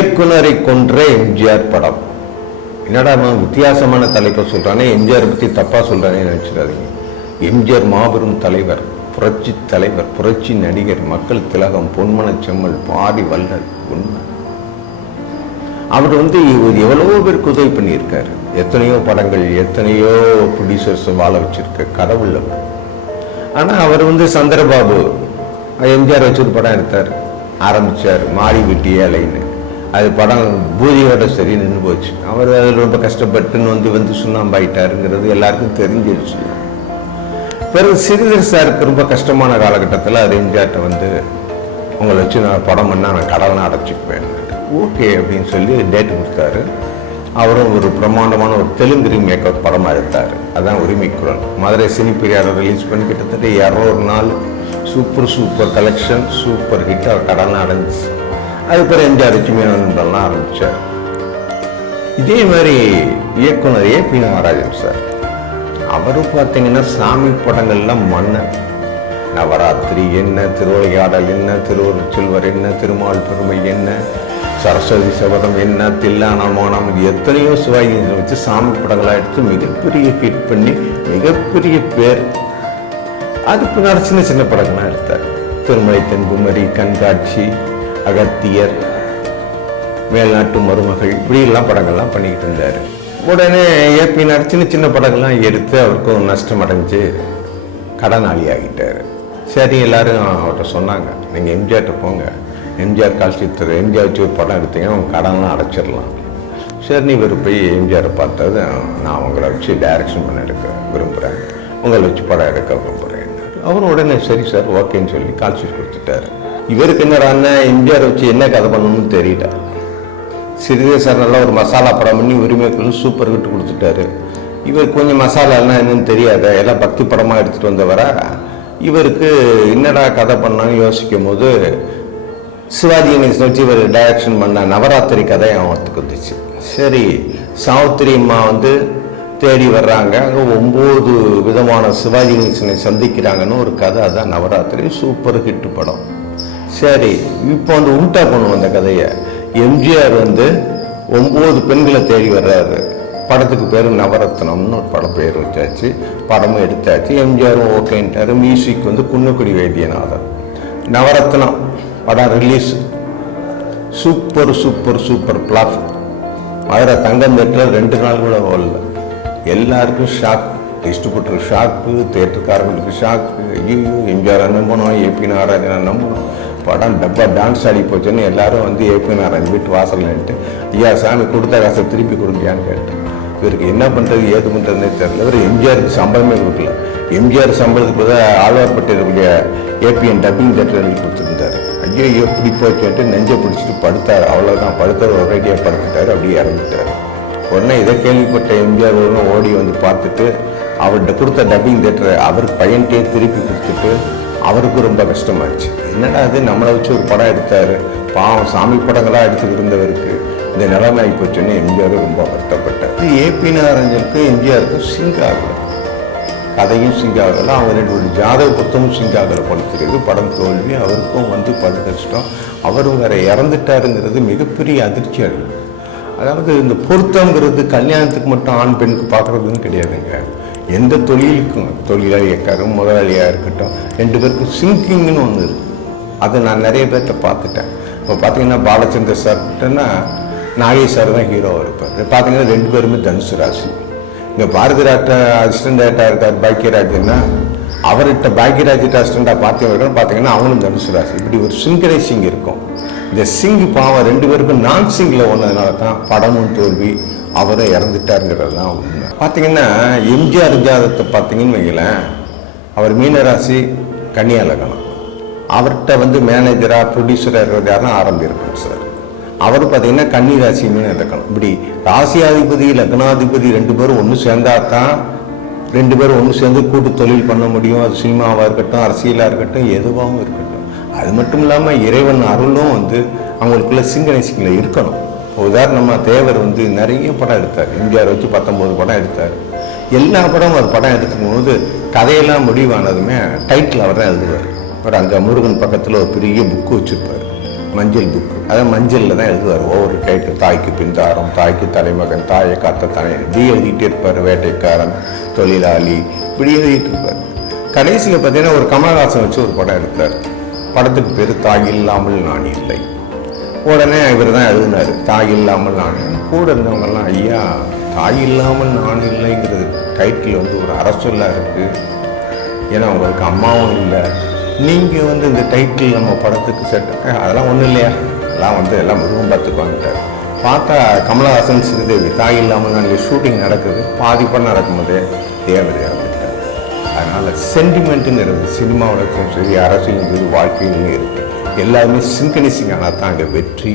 இயக்குனரை கொன்ற எம்ஜிஆர் படம். என்னடா வித்தியாசமான தலைப்பை சொல்றானே? எம்ஜிஆர் பத்தி தப்பா சொல்றானே நினச்சிடாதீங்க. எம்ஜிஆர் மாபெரும் தலைவர் புரட்சி தலைவர் புரட்சி நடிகர் மக்கள் திலகம் பொன்மன செம்மல் பாரி வல்லல் உண்மை. அவர் வந்து இவர் எவ்வளவோ பேருக்கு உதவி பண்ணியிருக்காரு. எத்தனையோ படங்கள் எத்தனையோ ப்ரொடியூசர்ஸ் வாழ வச்சிருக்க கடவுள் அவர். ஆனால் அவர் வந்து சந்திரபாபு எம்ஜிஆர் வச்சு ஒரு படம் எடுத்தார். ஆரம்பித்தார் மாடி விட்டு ஏழைன்னு. அது படம் பூஜையோட சரி நின்று போச்சு. அவர் அதில் ரொம்ப கஷ்டப்பட்டுன்னு வந்து வந்து சுண்ணாம்பாயிட்டாருங்கிறது எல்லாருக்கும் தெரிஞ்சிருச்சு. பிறகு சிறிதர் சாருக்கு ரொம்ப கஷ்டமான காலகட்டத்தில் அது எம்ஜிஆர்ட்ட வந்து உங்களை வச்சு நான் படம் பண்ணால் நான் கடனை அடைச்சிக்குவேன். ஓகே அப்படின்னு சொல்லி டேட் கொடுத்தாரு. அவரும் ஒரு பிரம்மாண்டமான ஒரு தெலுங்கு ரீமேக் படமாக எடுத்தார். அதான் உரிமை குரல். மதுரை சினிப்பிரியாரை ரிலீஸ் பண்ணி கிட்டத்தட்ட இரநூறு நாள் super super collection super hit அவர் கடனை அடைஞ்சிச்சு. அது பிறகு எம்ஜிஆர் லட்சுமியெல்லாம் ஆரம்பித்தார் இதே மாதிரி இயக்குனர் ஏ பி நாகராஜன் சார். அவரும் பார்த்தீங்கன்னா சாமி படங்கள்லாம் மன்னன். நவராத்திரி என்ன திருவிளையாடல் என்ன திருவருட்செல்வர் என்ன திருமால் பெருமை என்ன சரஸ்வதி சபதம் என்ன தில்லானமானம் எத்தனையோ சிவாஜி வச்சு சாமி படங்களாக எடுத்து மிகப்பெரிய ஹிட் பண்ணி மிகப்பெரிய பேர். அது பின்னாடி சின்ன சின்ன படங்கள்லாம் எடுத்தார். திருமலை தென்குமரி கண்காட்சி அகத்தியர் மேல்நாட்டு மருமகள் இப்படியெல்லாம் படங்கள்லாம் பண்ணிக்கிட்டு இருந்தார். உடனே ஏபினார் சின்ன சின்ன படங்கள்லாம் எடுத்து அவருக்கும் நஷ்டம் அடைஞ்சு கடனாளி ஆகிட்டார். சரி எல்லாரும் அவர்கிட்ட சொன்னாங்க நீங்கள் எம்ஜிஆர்ட்ட போங்க. எம்ஜிஆர் கால்சித்தர் எம்ஜிஆர் வச்சு ஒரு படம் எடுத்தீங்கன்னா அவங்க கடன்லாம் அடைச்சிடலாம். சரி இவர் போய் எம்ஜிஆரை பார்த்தது நான் உங்களை வச்சு டைரக்ஷன் பண்ண எடுக்க விரும்புகிறேன் உங்களை வச்சு படம் எடுக்க விரும்புகிறேன் அவரும் உடனே சரி சார் ஓகேன்னு சொல்லி கால்ஷீட் கொடுத்துட்டாரு. இவருக்கு என்னடான்னா எம்ஜிஆர் வச்சு என்ன கதை பண்ணணும்னு தெரியல. சிறிதே சார் நல்லா ஒரு மசாலா படம் பண்ணி உரிமைக்குள்ள சூப்பர் ஹிட் கொடுத்துட்டாரு. இவர் கொஞ்சம் மசாலாலாம் என்னன்னு தெரியாத எல்லாம் பக்தி படமாக எடுத்துகிட்டு வந்தவரா? இவருக்கு என்னடா கதை பண்ணான்னு யோசிக்கும் போது சிவாஜி கணேசன் வச்சு இவர் டைரக்ஷன் பண்ண நவராத்திரி கதை அவனுக்கு வந்துச்சு. சரி சாவித்திரி அம்மா வந்து தேடி வர்றாங்க. அங்கே ஒம்பது விதமான சிவாஜி கணேசனை சந்திக்கிறாங்கன்னு ஒரு கதை. அதான் நவராத்திரி சூப்பர் ஹிட் படம். சரி இப்போ வந்து உல்ட்டா பண்ணுவோம் அந்த கதையை. எம்ஜிஆர் வந்து ஒம்பது பெண்களை தேடி வர்றாரு. படத்துக்கு பேர் நவரத்னம்னு ஒரு படம் பேர் வச்சாச்சு. படமும் எடுத்தாச்சு. எம்ஜிஆரும் ஓகேன்ட்டார் மியூசிக் வந்து குன்னக்குடி வைத்தியநாதன். நவரத்னம் படம் release super super super flop Madurai Thangam தேட்டரில் ரெண்டு நாள் கூட ஓடல. எல்லாருக்கும் ஷாக் டிஸ்ட்ரிபியூட்டர் ஷாக்கு தேட்டருக்காரங்களுக்கு ஷாக்கு ஐயோ எம்ஜிஆர் நம்பணும் ஏபி நாராயணன் நம்பணும் படம் டப்பா டான்ஸ் ஆடி போச்சுன்னு எல்லாரும் வந்து ஏபி அந்த வீட்டு வாசல் ஐயா சாமி கொடுத்த காசை திருப்பி கொடுங்கயான்னு கேட்டேன். இவருக்கு என்ன பண்ணுறது ஏது பண்ணுறதுனே தெரியல. இவர் எம்ஜிஆருக்கு சம்பளமே கொடுக்கல. எம்ஜிஆர் சம்பளத்துக்கு பதிலாக ஆழ்வார்பட்டியலுடைய ஏபிஎன் டப்பிங் தேட்டர் எழுதி கொடுத்துருந்தாரு. ஐயோ எப்படி போச்சுன்ட்டு நெஞ்சை பிடிச்சிட்டு படுத்தார். அவ்வளோதான் படுத்தவர் ஒரேடியாக படுத்துட்டார் அப்படியே இறந்துட்டார். உடனே இதை கேள்விப்பட்ட எம்ஜிஆர் ஓடி வந்து பார்த்துட்டு அவர்கிட்ட கொடுத்த டப்பிங் தேட்டரை அவர் பையன்கிட்டே திருப்பி கொடுத்துட்டு அவருக்கு ரொம்ப கஷ்டமாயிடுச்சு என்னடா அது நம்மளை வச்சு ஒரு படம் எடுத்தார். பாவம் சாமி படங்களாக எடுத்துக்கிட்டு இருந்தவருக்கு இந்த நிலைமை ஆகி போச்சுன்னு எம்ஜிஆர் ரொம்ப வருத்தப்பட்டார். ஏபி நாரஞ்சனுக்கும் எம்ஜிஆருக்கும் சிங்க் ஆகலை. கதையும் சிங்க் ஆகலை. அவங்க ரெண்டு ஒரு ஜாதக புத்தமும் சிங்க் ஆகலை போல படம் தோல்வி அவருக்கும் வந்து படு கஷ்டம். அவரும் வேற இறந்துட்டாருங்கிறது மிகப்பெரிய அதிர்ச்சி இருக்குது அதாவது இந்த பொருத்தங்கிறது கல்யாணத்துக்கு மட்டும் ஆண் பெண்ணுக்கு பார்க்குறதுன்னு கிடையாதுங்க. எந்த தொழிலுக்கும் தொழிலாளியாக இருக்காரும் முதலாளியாக இருக்கட்டும் ரெண்டு பேருக்கும் சிங்கிங்னு ஒன்று இருக்குது அதை நான் நிறைய பேர்கிட்ட பார்த்துட்டேன். இப்போ பார்த்தீங்கன்னா பாலச்சந்தர் சார்கிட்டன்னா நாகே சார் தான் ஹீரோவாக இருப்பார். பார்த்தீங்கன்னா ரெண்டு பேருமே தனுசு ராசி. இங்கே பாரதி ராட்ட அசிஸ்டன்ட் இருக்கார் பாக்கியராஜன்னா அவர்கிட்ட பாக்கியராஜ் அசிஸ்டண்டாக பார்த்தவர்கள் பார்த்தீங்கன்னா அவங்களும் தனுசு ராசி. இப்படி ஒரு சிங்கரைசிங் இருக்கும். இந்த சிங் பாவம் ரெண்டு பேருக்கும் நான் சிங்கில் ஒன்றதுனால தான் படமும் தோல்வி அவரும் இறந்துட்டாருங்கிறது தான் உண்மை. பார்த்தீங்கன்னா எம்ஜிஆர் ஜாதகத்தை பார்த்தீங்கன்னு வைங்களேன் அவர் மீனராசி கன்னியாலகனம். அவர்கிட்ட வந்து மேனேஜராக ப்ரொடியூசராக இருக்கிறது யாருன்னா ஆரம்பியிருப்பார் சார். அவர் பார்த்தீங்கன்னா கன்னி ராசி மீன இப்படி ராசியாதிபதி லக்னாதிபதி ரெண்டு பேரும் ஒன்று சேர்ந்தா தான் ரெண்டு பேரும் ஒன்று சேர்ந்து கூட்டு தொழில் பண்ண முடியும். அது சினிமாவாக இருக்கட்டும் அரசியலாக இருக்கட்டும் எதுவாகவும் இருக்கட்டும். அது மட்டும் இல்லாமல் இறைவன் அருளும் வந்து அவங்களுக்குள்ள சிங்கனைசிங்கில் இருக்கணும். உதாரணமாக தேவர் வந்து நிறைய படம் எடுத்தார். எம்ஜிஆர் வச்சு பத்தொம்போது படம் எடுத்தார். எல்லா படமும் ஒரு படம் எடுத்துக்கும் போது கதையெல்லாம் முடிவானதுமே டைட்டில் அவர் தான் எழுதுவார். பட் அங்கே முருகன் பக்கத்தில் ஒரு பெரிய புக்கு வச்சுருப்பார். மஞ்சள் புக் அதான் மஞ்சளில் தான் எழுதுவார். ஒவ்வொரு டைட்டில் தாய்க்கு பின்தாரம் தாய்க்கு தலைமகன் தாயை காத்த தலை இப்படி எழுதிட்டே இருப்பார் வேட்டைக்காரன் தொழிலாளி இப்படி எழுதிட்டு இருப்பார். கடைசியில் பார்த்தீங்கன்னா ஒரு கமலஹாசன் வச்சு ஒரு படம் எடுத்தார். படத்துக்கு பேர் தாய் இல்லாமல் நான் இல்லை. உடனே இவர் தான் எழுதினார் தாய் இல்லாமல் நான் கூட இருந்தவங்கெல்லாம் ஐயா தாய் இல்லாமல் நான் இல்லைங்கிறது டைட்டில் வந்து ஒரு அரசொல்லாக இருக்குது ஏன்னா உங்களுக்கு அம்மாவும் இல்லை. நீங்கள் வந்து இந்த டைட்டில் நம்ம படத்துக்கு செட் அதெல்லாம் ஒன்றும் இல்லையா? அதெல்லாம் வந்து எல்லாம் மிருகம் பார்த்துக்குவாங்கிட்டார் பார்த்தா கமலஹாசன் ஸ்ரீதேவி தாய் இல்லாமல் நான் ஷூட்டிங் நடக்குது பாதி படம் நடக்கும்போதே தேவதை அதனால் சென்டிமெண்ட்டுங்கிறது இருக்கும் சரி அரசியலும் சரி வாழ்க்கையிலும் இருக்குது எல்லாருமே சிங்கனிசிங் ஆனால் தான் அங்கே வெற்றி